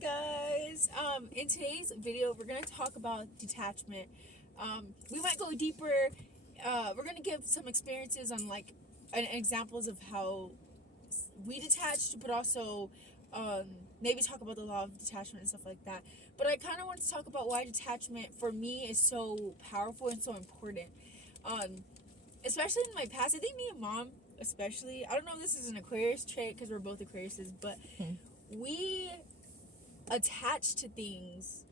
guys. In today's video, we're gonna talk about detachment. We might go deeper. We're gonna give some experiences on examples of how we detached, but also maybe talk about the law of detachment and stuff like that. But I kind of want to talk about why detachment for me is so powerful and so important. Especially in my past, I think me and mom, especially. I don't know if this is an Aquarius trait because we're both Aquariuses, but we attach to things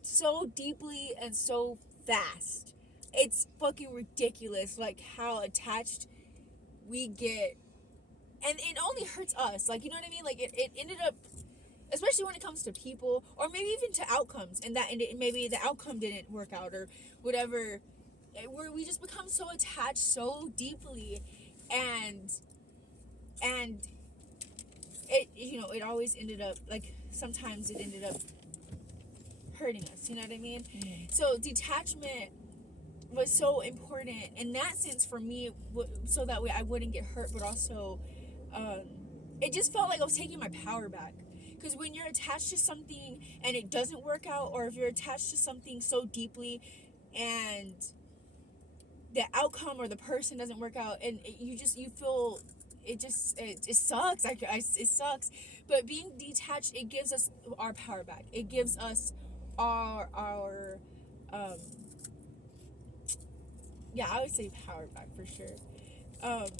so deeply and so fast. It's fucking ridiculous, like how attached we get, and it only hurts us. Like, you know what I mean? Like it ended up, especially when it comes to people, or maybe even to outcomes, and maybe the outcome didn't work out or whatever. Where we just become so attached so deeply, and it it always ended up like sometimes it ended up hurting us. You know what I mean? Mm-hmm. So detachment was so important in that sense for me, so that way I wouldn't get hurt, but also it just felt like I was taking my power back. Because when you're attached to something and it doesn't work out, or if you're attached to something so deeply and the outcome or the person doesn't work out, and you feel it sucks. It sucks. But being detached, it gives us our power back. It gives us our I would say power back for sure. I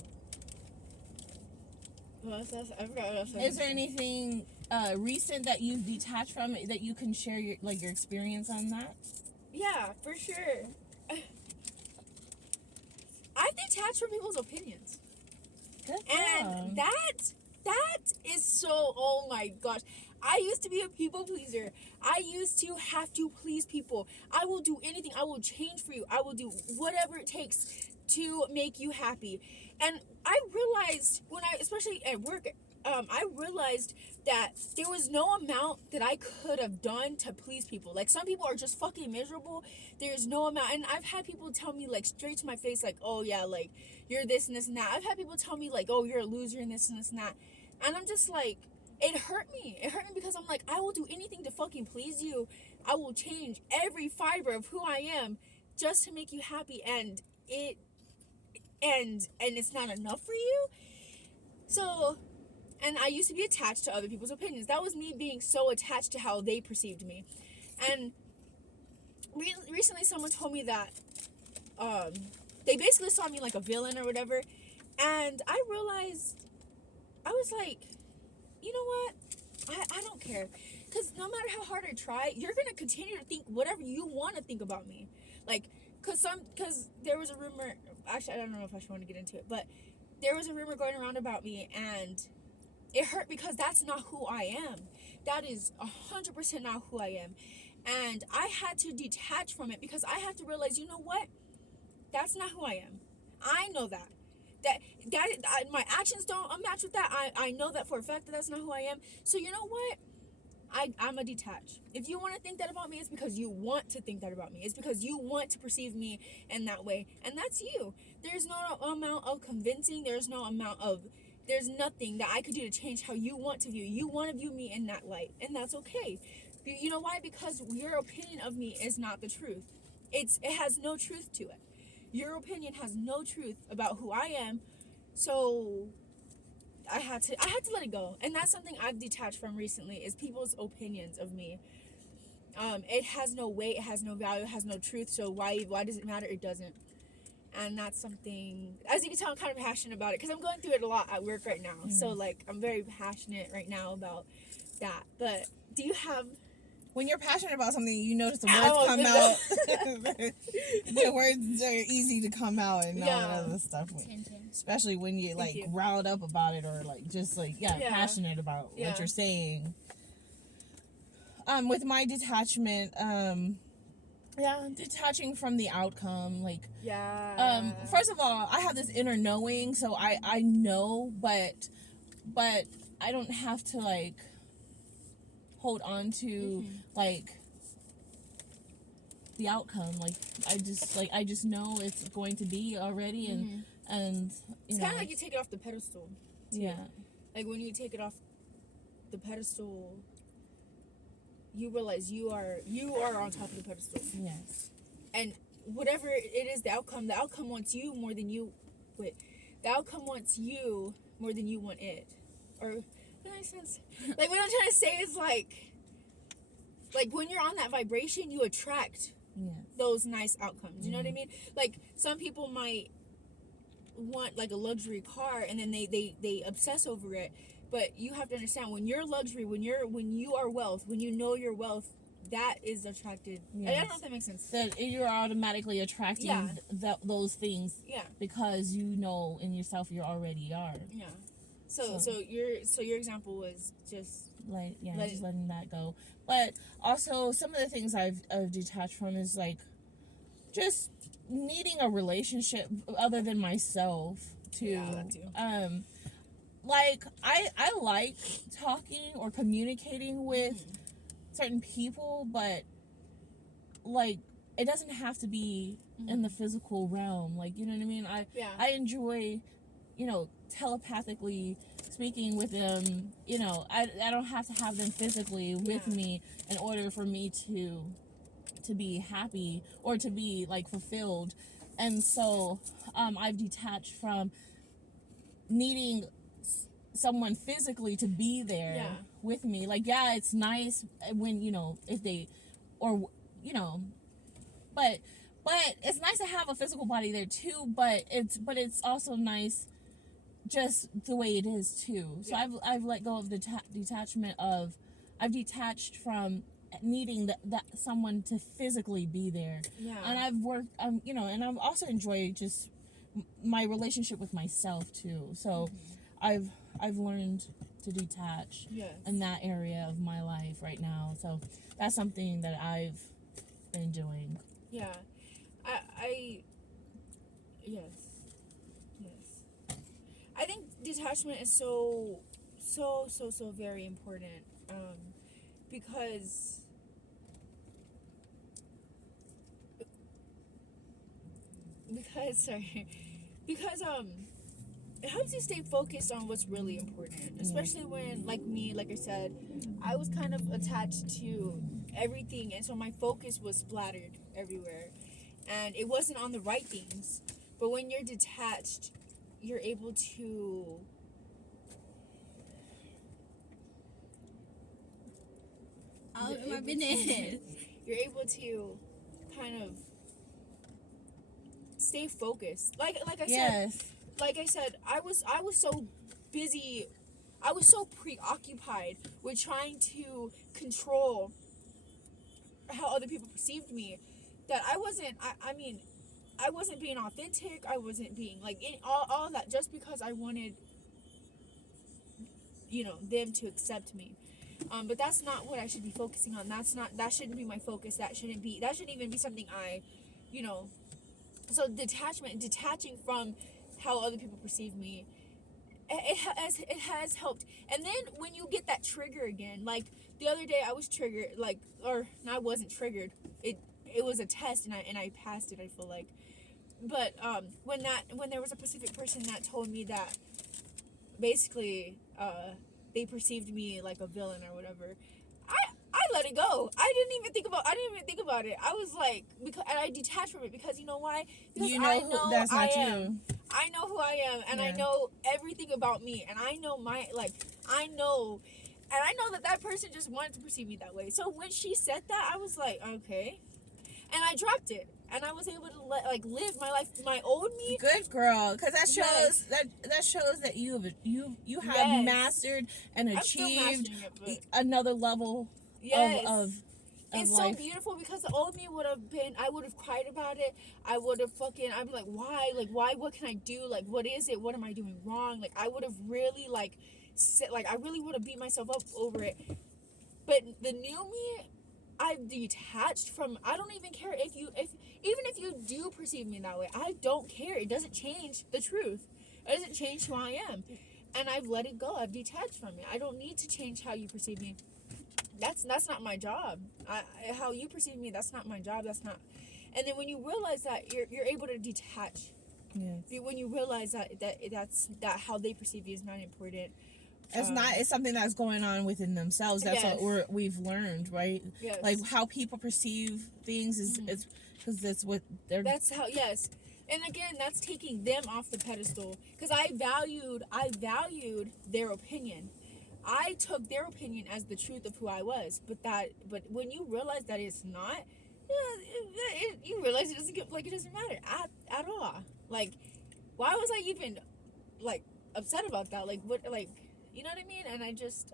forgot what else. Is there anything recent that you've detached from that you can share your experience on that? Yeah, for sure. I've detached from people's opinions. Good And that is so, oh my gosh. I used to be a people pleaser. I used to have to please people. I will do anything. I will change for you. I will do whatever it takes to make you happy. And I realized especially at work, I realized that there was no amount that I could have done to please people. Like, some people are just fucking miserable. There's no amount. And I've had people tell me, like, straight to my face, like, oh yeah, like, you're this and this and that. I've had people tell me, like, oh, you're a loser and this and this and that. And I'm just like, it hurt me. It hurt me because I'm like, I will do anything to fucking please you. I will change every fiber of who I am just to make you happy. And it's not enough for you. So, and I used to be attached to other people's opinions. That was me being so attached to how they perceived me. And recently someone told me that they basically saw me like a villain or whatever. And I realized, I was like, you know what? I don't care. Because no matter how hard I try, you're going to continue to think whatever you want to think about me. Like, because there was a rumor, actually, I don't know if I should want to get into it, but there was a rumor going around about me, and it hurt because that's not who I am. That is 100% not who I am. And I had to detach from it because I had to realize, you know what? That's not who I am. I know that. My actions don't match with that. I know that for a fact that that's not who I am. So you know what? I'm a detach. If you want to think that about me, it's because you want to think that about me. It's because you want to perceive me in that way. And that's you. There's no amount of convincing. There's nothing that I could do to change how you want to view. You want to view me in that light. And that's okay. You know why? Because your opinion of me is not the truth. It has no truth to it. Your opinion has no truth about who I am. So I had to let it go. And that's something I've detached from recently, is people's opinions of me. It has no weight, it has no value, it has no truth. So why does it matter? It doesn't. And that's something, as you can tell, I'm kind of passionate about it because I'm going through it a lot at work right now. Mm. So like, I'm very passionate right now about that. But do you have... When you're passionate about something, you notice the words come out. The words are easy to come out and all that other stuff. Especially when you riled up about it, or just passionate about what you're saying. With my detachment, detaching from the outcome. First of all, I have this inner knowing, so I know, but I don't have to hold on to the outcome. I just know it's going to be already, and it's kind of like you take it off the pedestal too. Yeah, like when you take it off the pedestal, you realize you are on top of the pedestal. Yes. And whatever it is, the outcome wants you more than you. Wait, the outcome wants you more than you want it. Or, does that make sense? Like, what I'm trying to say is like when you're on that vibration, you attract those nice outcomes. You know what I mean? Like, some people might want like a luxury car, and then they obsess over it. But you have to understand, when you're luxury, when you are wealth, when you know your wealth, that is attracted. Yes. I don't know if that makes sense. That you're automatically attracting those things. Yeah. Because you know in yourself you already are. Yeah. So your example was just just letting that go. But also some of the things I've detached from is like just needing a relationship other than myself too. Yeah, that too. Like, I like talking or communicating with certain people, but, like, it doesn't have to be in the physical realm. Like, you know what I mean? I enjoy, telepathically speaking with them. I don't have to have them physically with me in order for me to be happy or to be, like, fulfilled. And so, I've detached from needing someone physically to be there with me. Like, it's nice when, if they, or, but it's nice to have a physical body there too, but it's also nice just the way it is too. So I've let go of the detachment of, I've detached from needing that someone to physically be there. Yeah. And I've worked, and I've also enjoyed just my relationship with myself too. So I've learned to detach in that area of my life right now. So that's something that I've been doing. Yeah. Yes. I think detachment is so very important. Because it helps you stay focused on what's really important, especially when, like me, like I said, I was kind of attached to everything, and so my focus was splattered everywhere, and it wasn't on the right things. But when you're detached, you're able to my business. You're able to kind of stay focused. Like I said, I was so busy, I was so preoccupied with trying to control how other people perceived me that I wasn't being authentic. I wasn't being like all of that just because I wanted them to accept me. But that's not what I should be focusing on. That shouldn't be my focus. That shouldn't even be something I, so detaching from how other people perceive me, it has helped. And then when you get that trigger again, like the other day I was triggered, I wasn't triggered. It was a test and I passed it, I feel like. But when there was a specific person that told me that basically they perceived me like a villain or whatever, I let it go. I didn't even think about it. I was like, and I detached from it because you know why? Because I know that's not I you. am. I know who I am, and I know everything about me, and I know I know that person just wanted to perceive me that way. So when she said that, I was like, okay, and I dropped it, and I was able to live my life, my old me. Good girl, because that shows that shows that you have mastered and achieved another level of it's life. So beautiful because the old me I would have cried about it. I'd be like, why, what can I do? Like, what is it? What am I doing wrong? Like, I would have really I really would have beat myself up over it. But the new me, I've detached from. I don't even care even if you do perceive me that way, I don't care. It doesn't change the truth. It doesn't change who I am. And I've let it go. I've detached from it. I don't need to change how you perceive me. That's not my job. How you perceive me, that's not my job. That's not. And then when you realize that, you're able to detach. Yes. When you realize that how they perceive you is not important, It's something that's going on within themselves. That's yes. what we've learned, right? Yes. Like how people perceive things is it's because that's what they're. That's how. Yes. And again, that's taking them off the pedestal. Because I valued their opinion. I took their opinion as the truth of who I was. But when you realize that it's not, you realize it doesn't matter at all. Like, why was I even like upset about that? Like, what? Like, you know what I mean? And I just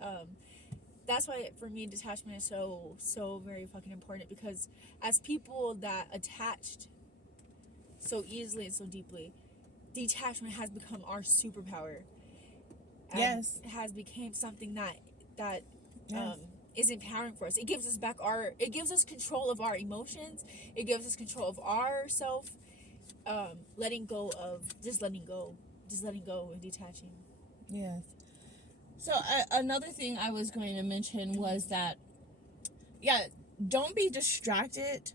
that's why for me detachment is so very fucking important, because as people that attached so easily and so deeply, detachment has become our superpower. Yes. It has become something that yes. Is empowering for us. It gives us control of our emotions. It gives us control of ourself. Letting go and detaching. Yes. So another thing I was going to mention was that, don't be distracted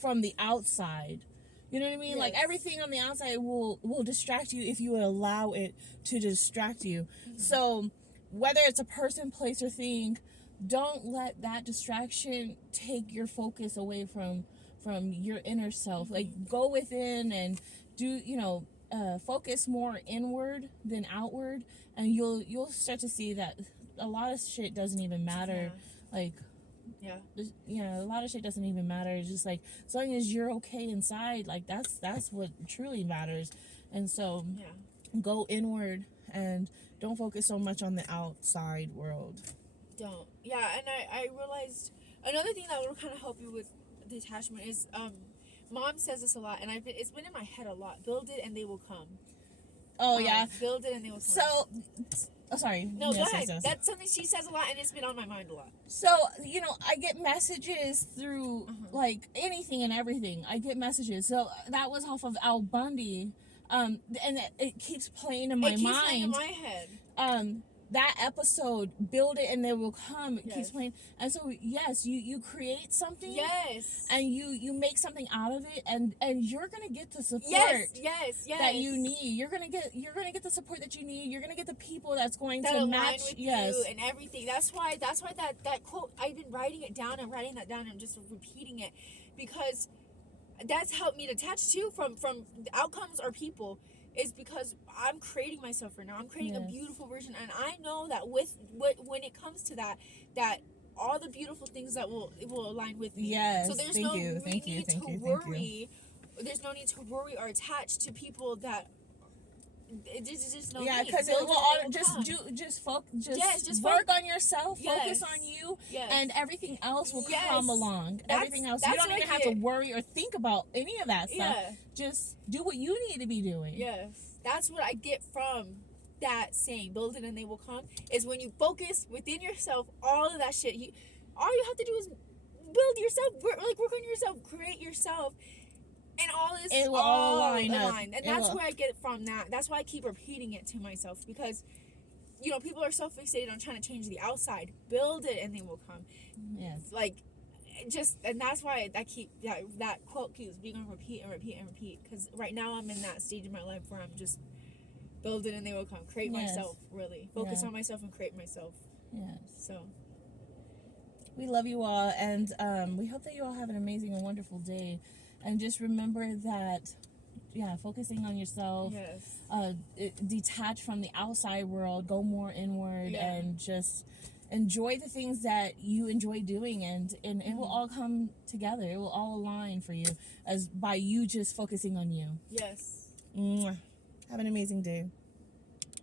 from the outside. You know what I mean? Yes. Like everything on the outside will distract you if you would allow it to distract you. So whether it's a person, place, or thing, don't let that distraction take your focus away from your inner self. Like go within and do, focus more inward than outward, and you'll start to see that a lot of shit doesn't even matter. Like, a lot of shit doesn't even matter. It's just like, as long as you're okay inside, like that's what truly matters. And so go inward and don't focus so much on the outside world. Don't. Yeah, and I realized another thing that will kind of help you with detachment is Mom says this a lot, and it's been in my head a lot. Build it and they will come. Oh yeah. Build it and they will come. So sorry. No, go ahead. That's something she says a lot, and it's been on my mind a lot. So, I get messages through like anything and everything. I get messages. So that was off of Al Bundy. And it keeps playing in my mind. It keeps playing in my head. That episode, Build It and They Will Come, it keeps playing. And so, yes, you create something. Yes. And you make something out of it, and you're going to get the support yes. that you need. You're going to get the support that you need. You're going to get the people that's going that to match with you and everything. That's why that quote, I've been writing that down and just repeating it, because that's helped me detach too from outcomes or people. Is because I'm creating myself right now. I'm creating a beautiful version, and I know that when it comes to that all the beautiful things that will align with me. Yes. So there's no need to worry. There's no need to worry or attach to people that. There's just no need. Because it will all just work on yourself. Focus on you, and everything else will come along. Everything else, you don't even have to worry or think about any of that stuff. Just do what you need to be doing. Yes, that's what I get from that saying, "Build it and they will come." Is when you focus within yourself, all of that shit. All you have to do is build yourself. Work on yourself. Create yourself. And all this, it will all line up. And that's where I get it from that. That's why I keep repeating it to myself, because, people are so fixated on trying to change the outside. Build it and they will come. Yes. And that's why I keep, that quote keeps being on repeat and repeat and repeat. Because right now I'm in that stage in my life where I'm just build it and they will come. Create myself, really. Focus on myself and create myself. Yes. So. We love you all, and we hope that you all have an amazing and wonderful day. And just remember that, focusing on yourself, detach from the outside world, go more inward, and just enjoy the things that you enjoy doing, and it will all come together. It will all align for you by you just focusing on you. Yes. Mwah. Have an amazing day.